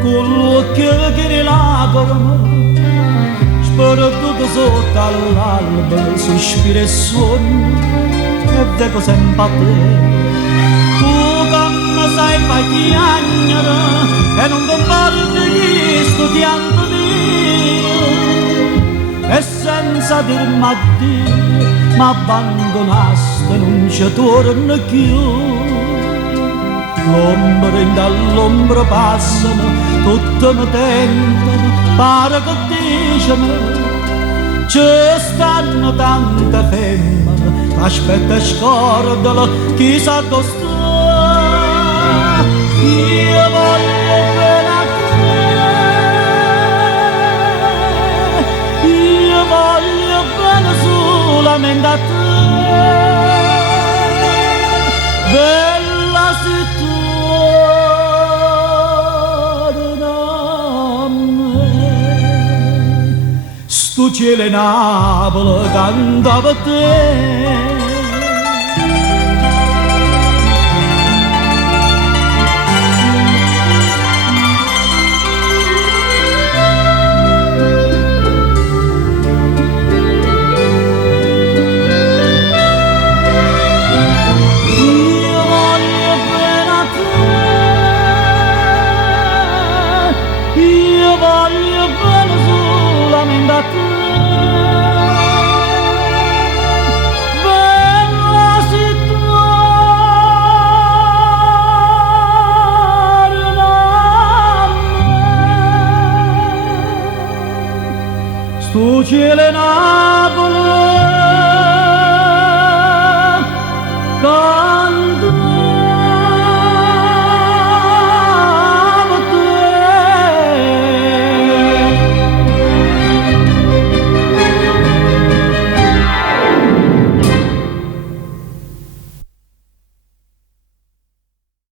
con l'occhio che ne lacrime, sperduto sotto all'alba, sospira e sogno, e vedo sempre a te. Tu che mi sai far piangere, e non comporti questo pianto mio, e senza dirmi addio, mi abbandonasti, non ci torno più. L'ombra in dall'ombra passano, tutte mi tentano, pare che dicano, ci stanno tante femmine, aspetta e scordala, chissà dove sta. Io voglio bene a te, io voglio bene solamente a te. Bella se tu sto cielo in Napoli canta per te. Io voglio bene a te, io voglio bene solamente a te. Sto cielo